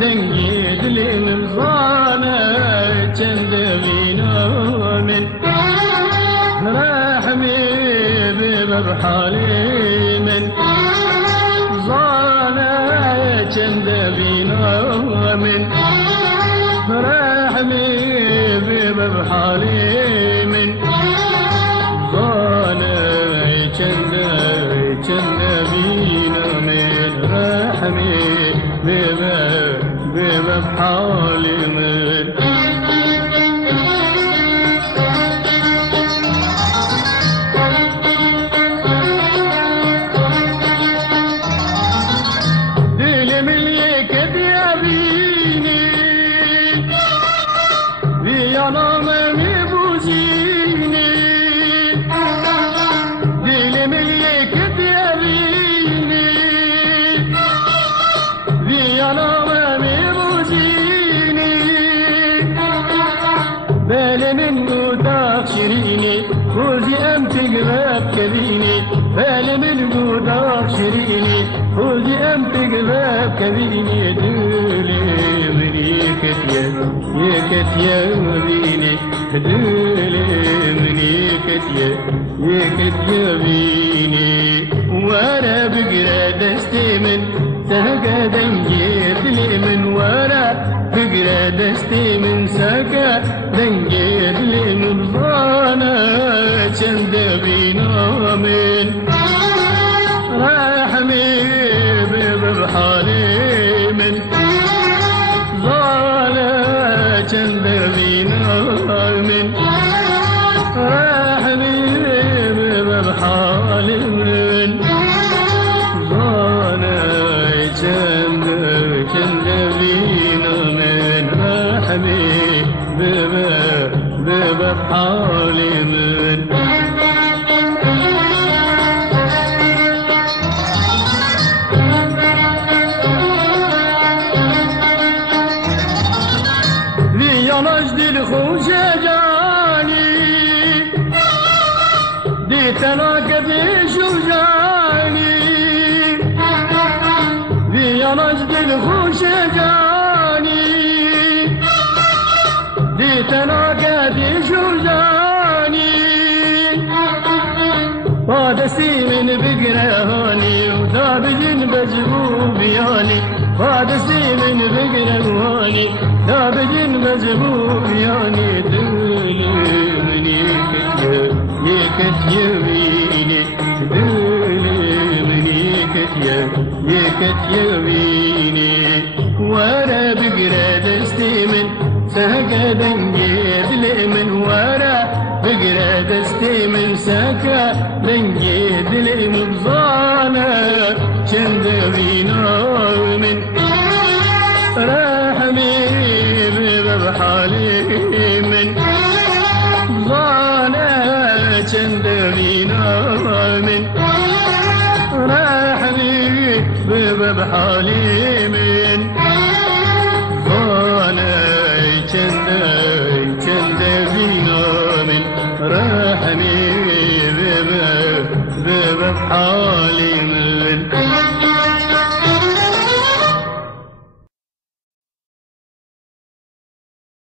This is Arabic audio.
دنجي دلي من ظانا چند غينا من نراحمي ببحالي من ظانا چند غينا من نراحمي ببحالي من ظانا چند غينا من رحمي ببحالي من دلي مليك ديابيني بيانا مامي بوزيني دلي مليك ديابيني بيانا مامي بوزيني بالي منه داق شريني خوزي أم تقلب كبيني بالي منه داق شريني خوزي أم تقلب كبيني دلي منيك يكتيا بيني دلي منيك يكتيا بيني وانا بقرا دستي من ساقا دنجي دلي من ورا بقرا دستي من ساقا دنجي دلي من ظانا چند بينا من رحمي ببحالي من ظانا چند بينا من رحمي ببحالي من ظانا چند بينا من رحمي ببحالي من ياناش دل خوش جاني دي تناك دي شجاني دي ياناش دل خوش جاني دي تناك دي شجاني فادسي من بقرهاني ودابجن بجبوبياني فادسي من بقرهاني دابجن بجبوبياني دلي منيك يكتيبيني دلي منيك يكتيبيني وانا بقرا دستي من ساقا دنجي دلي من ورا بقرا دستي من ساقا دنجي دلي من ظانا چند غينا من رحمي ببحالي من ظانا چند غينا من رحمي ببحالي